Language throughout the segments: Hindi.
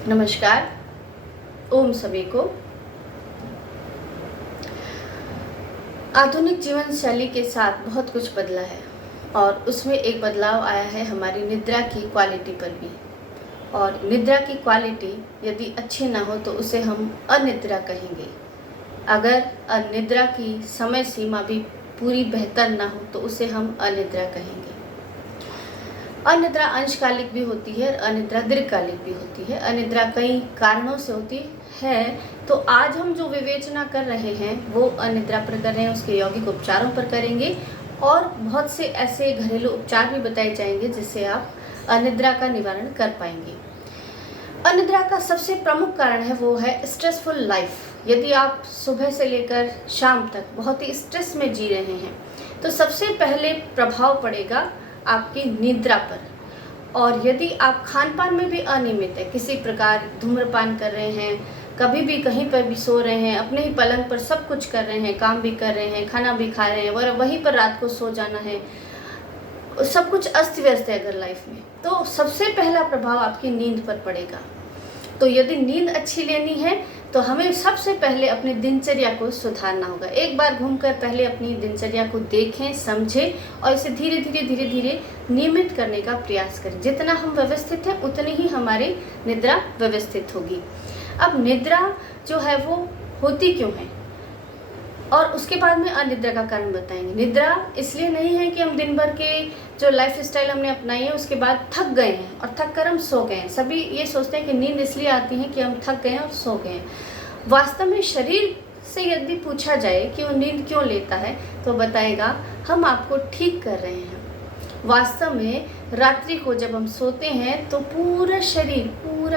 नमस्कार। ओम सभी को। आधुनिक जीवन शैली के साथ बहुत कुछ बदला है और उसमें एक बदलाव आया है हमारी निद्रा की क्वालिटी पर भी। और निद्रा की क्वालिटी यदि अच्छी ना हो तो उसे हम अनिद्रा कहेंगे। अगर अनिद्रा की समय सीमा भी पूरी बेहतर ना हो तो उसे हम अनिद्रा कहेंगे। अनिद्रा अंशकालिक भी होती है और अनिद्रा दीर्घकालिक भी होती है। अनिद्रा कई कारणों से होती है, तो आज हम जो विवेचना कर रहे हैं वो अनिद्रा पर कर रहे हैं, उसके यौगिक उपचारों पर करेंगे और बहुत से ऐसे घरेलू उपचार भी बताए जाएंगे जिससे आप अनिद्रा का निवारण कर पाएंगे। अनिद्रा का सबसे प्रमुख कारण है वो है स्ट्रेसफुल लाइफ। यदि आप सुबह से लेकर शाम तक बहुत ही स्ट्रेस में जी रहे हैं तो सबसे पहले प्रभाव पड़ेगा आपकी निद्रा पर। और यदि आप खान पान में भी अनियमित है, किसी प्रकार धूम्रपान कर रहे हैं, कभी भी कहीं पर भी सो रहे हैं, अपने ही पलंग पर सब कुछ कर रहे हैं, काम भी कर रहे हैं, खाना भी खा रहे हैं और वहीं पर रात को सो जाना है, सब कुछ अस्त व्यस्त है अगर लाइफ में, तो सबसे पहला प्रभाव आपकी नींद पर पड़ेगा। तो यदि नींद अच्छी लेनी है तो हमें सबसे पहले अपनी दिनचर्या को सुधारना होगा। एक बार घूमकर पहले अपनी दिनचर्या को देखें, समझें और इसे धीरे धीरे नियमित करने का प्रयास करें। जितना हम व्यवस्थित हैं उतनी ही हमारी निद्रा व्यवस्थित होगी। अब निद्रा जो है वो होती क्यों है और उसके बाद में अनिद्रा का कारण बताएंगे। निद्रा इसलिए नहीं है कि हम दिन भर के जो लाइफ स्टाइल हमने अपनाई है उसके बाद थक गए हैं और थक कर हम सो गए हैं। सभी ये सोचते हैं कि नींद इसलिए आती है कि हम थक गए हैं और सो गए हैं। वास्तव में शरीर से यदि पूछा जाए कि वो नींद क्यों लेता है तो बताएगा हम आपको ठीक कर रहे हैं। वास्तव में रात्रि को जब हम सोते हैं तो पूरा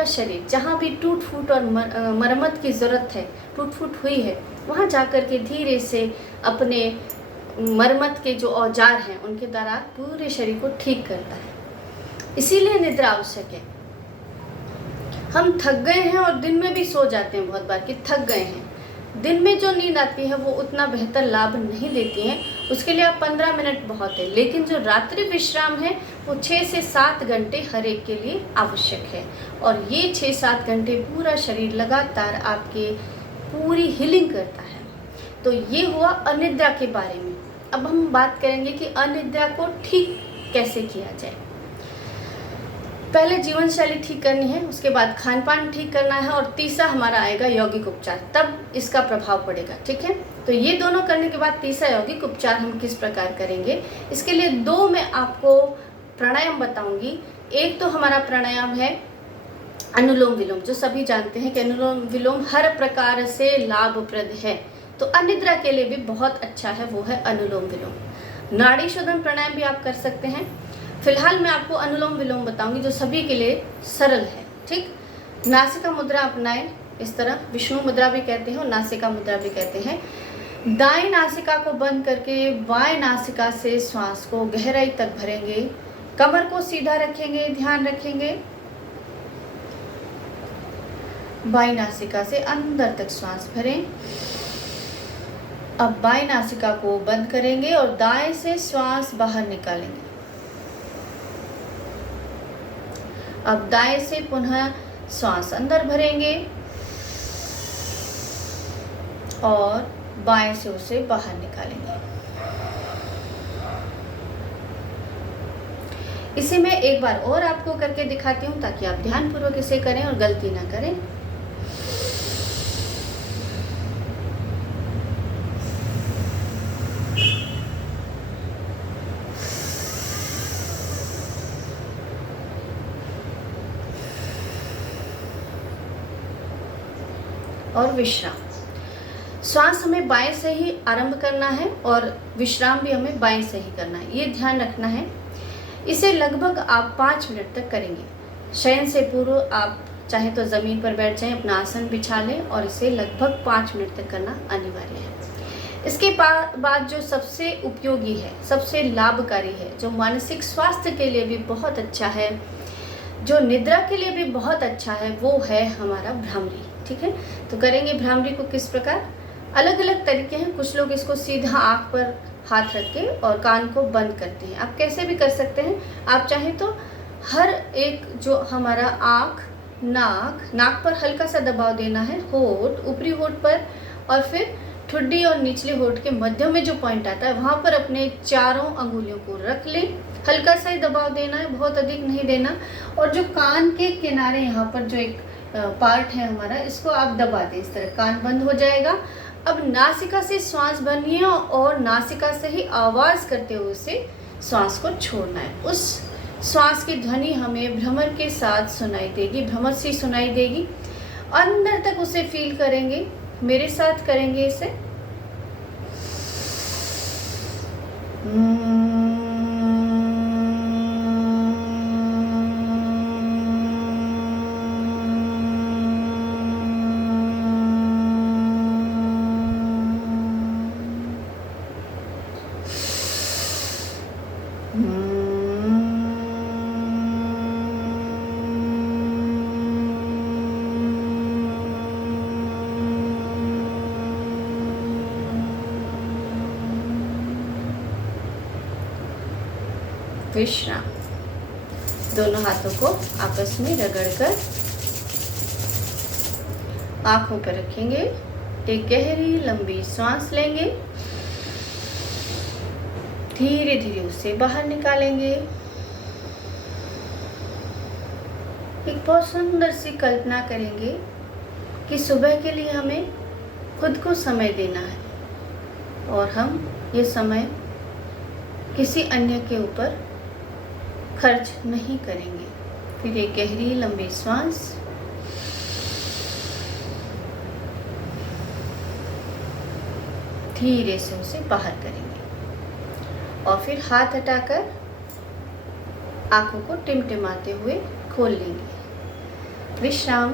शरीर जहाँ भी टूट फूट और मरम्मत की ज़रूरत है, टूट फूट हुई है, वहाँ जाकर के धीरे से अपने मरम्मत के जो औजार हैं उनके द्वारा पूरे शरीर को ठीक करता है। इसीलिए निद्रा आवश्यक है। हम थक गए हैं और दिन में भी सो जाते हैं बहुत बार कि थक गए हैं। दिन में जो नींद आती है वो उतना बेहतर लाभ नहीं देती है, उसके लिए आप 15 मिनट बहुत है। लेकिन जो रात्रि विश्राम है वो 6 से 7 घंटे हर एक के लिए आवश्यक है और ये 6-7 घंटे पूरा शरीर लगातार आपके पूरी हीलिंग करता है। तो ये हुआ अनिद्रा के बारे में। अब हम बात करेंगे कि अनिद्रा को ठीक कैसे किया जाए। पहले जीवन शैली ठीक करनी है, उसके बाद खान पान ठीक करना है और तीसरा हमारा आएगा यौगिक उपचार, तब इसका प्रभाव पड़ेगा। ठीक है, तो ये दोनों करने के बाद तीसरा यौगिक उपचार हम किस प्रकार करेंगे, इसके लिए 2 मैं आपको प्राणायाम बताऊंगी। एक तो हमारा प्राणायाम है अनुलोम विलोम, जो सभी जानते हैं कि अनुलोम विलोम हर प्रकार से लाभप्रद है, तो अनिद्रा के लिए भी बहुत अच्छा है, वो है अनुलोम विलोम। नाड़ी शोधन प्राणायाम भी आप कर सकते हैं। फिलहाल मैं आपको अनुलोम विलोम बताऊंगी जो सभी के लिए सरल है। ठीक, नासिका मुद्रा अपनाएं, इस तरह विष्णु मुद्रा भी कहते हैं और नासिका मुद्रा भी कहते हैं। दाएं नासिका को बंद करके बाएं नासिका से श्वास को गहराई तक भरेंगे, कमर को सीधा रखेंगे, ध्यान रखेंगे। बाएं नासिका से अंदर तक श्वास भरें। अब बाएं नासिका को बंद करेंगे और दाएं से श्वास बाहर निकालेंगे। अब दाएं से पुनः श्वास अंदर भरेंगे और बाएं से उसे बाहर निकालेंगे। इसे मैं एक बार और आपको करके दिखाती हूँ ताकि आप ध्यानपूर्वक इसे करें और गलती ना करें। और विश्राम, श्वास हमें बाएं से ही आरंभ करना है और विश्राम भी हमें बाएं से ही करना है, ये ध्यान रखना है। इसे लगभग आप 5 मिनट तक करेंगे। शयन से पूर्व आप चाहे तो ज़मीन पर बैठ जाएं, अपना आसन बिछा लें और इसे लगभग 5 मिनट तक करना अनिवार्य है। इसके बाद जो सबसे उपयोगी है, सबसे लाभकारी है, जो मानसिक स्वास्थ्य के लिए भी बहुत अच्छा है, जो निद्रा के लिए भी बहुत अच्छा है, वो है हमारा भ्रामरी। ठीक है, तो करेंगे भ्रामरी को किस प्रकार, अलग अलग तरीके हैं। कुछ लोग इसको सीधा आँख पर हाथ रख के और कान को बंद करते हैं, आप कैसे भी कर सकते हैं। आप चाहें तो हर एक जो हमारा आँख, नाक पर हल्का सा दबाव देना है, होठ, ऊपरी होठ पर, और फिर ठुड्डी और निचले होठ के मध्य में जो पॉइंट आता है वहाँ पर अपने चारों अंगुलियों को रख लें। हल्का सा ही दबाव देना है, बहुत अधिक नहीं देना। और जो कान के किनारे यहाँ पर जो एक पार्ट है हमारा, इसको आप दबा दें, इस तरह कान बंद हो जाएगा। अब नासिका से श्वास भरनी है और नासिका से ही आवाज़ करते हुए उसे श्वास को छोड़ना है। उस श्वास की ध्वनि हमें भ्रमर के साथ सुनाई देगी, भ्रमर से सुनाई देगी। अंदर तक उसे फील करेंगे, मेरे साथ करेंगे इसे। विश्राम। दोनों हाथों को आपस में रगड़कर आंखों पर रखेंगे। एक गहरी लंबी सांस लेंगे, धीरे धीरे उसे बाहर निकालेंगे। एक बहुत सुंदर सी कल्पना करेंगे कि सुबह के लिए हमें खुद को समय देना है और हम ये समय किसी अन्य के ऊपर खर्च नहीं करेंगे। फिर एक गहरी लंबी सांस, धीरे से उसे बाहर करेंगे और फिर हाथ हटाकर आंखों को टिमटिमाते हुए खोल लेंगे। विश्राम।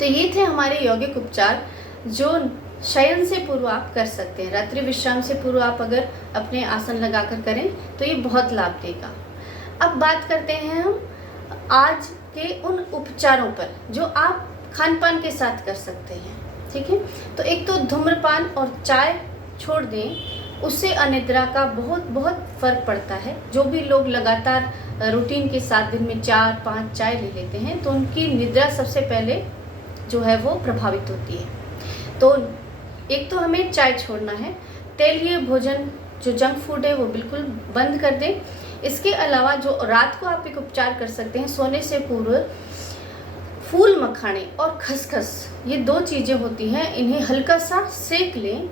तो ये थे हमारे यौगिक उपचार जो शयन से पूर्व आप कर सकते हैं। रात्रि विश्राम से पूर्व आप अगर अपने आसन लगाकर करें तो ये बहुत लाभ देगा। अब बात करते हैं हम आज के उन उपचारों पर जो आप खान पान के साथ कर सकते हैं। ठीक है, तो एक तो धूम्रपान और चाय छोड़ दें, उससे अनिद्रा का बहुत बहुत फर्क पड़ता है। जो भी लोग लगातार रूटीन के साथ दिन में 4-5 चाय ले लेते हैं तो उनकी निद्रा सबसे पहले जो है वो प्रभावित होती है। तो एक तो हमें चाय छोड़ना है। तेलीय भोजन जो जंक फूड है वो बिल्कुल बंद कर दें। इसके अलावा जो रात को आप एक उपचार कर सकते हैं, सोने से पूर्व फूल मखाने और खसखस, ये 2 चीज़ें होती हैं, इन्हें हल्का सा सेक लें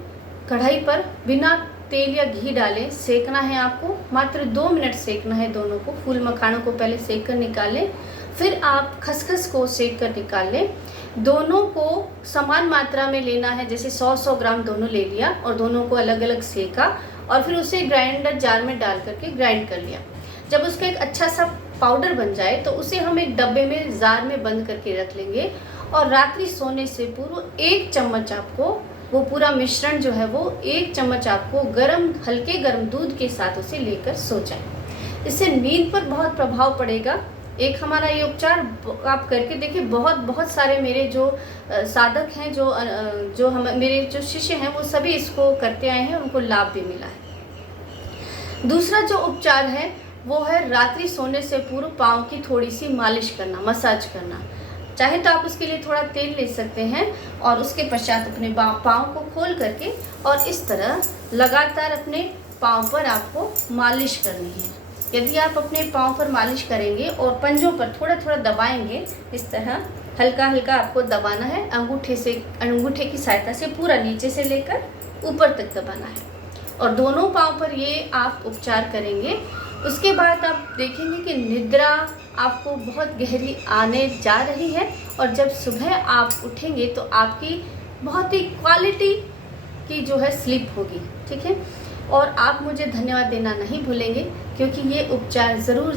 कढ़ाई पर, बिना तेल या घी डालें। सेकना है आपको, मात्र 2 मिनट सेकना है दोनों को। फूल मखानों को पहले सेक कर निकालें, फिर आप खसखस को सेक कर निकाल लें। दोनों को समान मात्रा में लेना है, जैसे 100-100 ग्राम दोनों ले लिया और दोनों को अलग अलग सेका और फिर उसे ग्राइंडर जार में डाल करके ग्राइंड कर लिया। जब उसका एक अच्छा सा पाउडर बन जाए तो उसे हम एक डब्बे में जार में बंद करके रख लेंगे और रात्रि सोने से पूर्व 1 चम्मच आपको वो पूरा मिश्रण जो है वो 1 चम्मच आपको हल्के गर्म दूध के साथ उसे लेकर सो जाए। इससे नींद पर बहुत प्रभाव पड़ेगा। एक हमारा ये उपचार आप करके देखिए। बहुत सारे मेरे जो साधक हैं, मेरे जो शिष्य हैं, वो सभी इसको करते आए हैं और उनको लाभ भी मिला है। दूसरा जो उपचार है वो है रात्रि सोने से पूर्व पाँव की थोड़ी सी मालिश करना, मसाज करना। चाहे तो आप उसके लिए थोड़ा तेल ले सकते हैं और उसके पश्चात अपने पाँव को खोल करके और इस तरह लगातार अपने पाँव पर आपको मालिश करनी है। यदि आप अपने पाँव पर मालिश करेंगे और पंजों पर थोड़ा थोड़ा दबाएंगे, इस तरह हल्का हल्का आपको दबाना है। अंगूठे की सहायता से पूरा नीचे से लेकर ऊपर तक दबाना है और दोनों पाँव पर ये आप उपचार करेंगे। उसके बाद आप देखेंगे कि निद्रा आपको बहुत गहरी आने जा रही है और जब सुबह आप उठेंगे तो आपकी बहुत ही क्वालिटी की जो है स्लीप होगी। ठीक है, और आप मुझे धन्यवाद देना नहीं भूलेंगे क्योंकि ये उपचार ज़रूर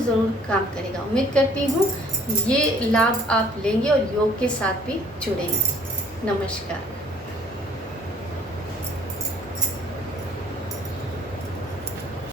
काम करेगा। उम्मीद करती हूँ ये लाभ आप लेंगे और योग के साथ भी जुड़ेंगे। नमस्कार।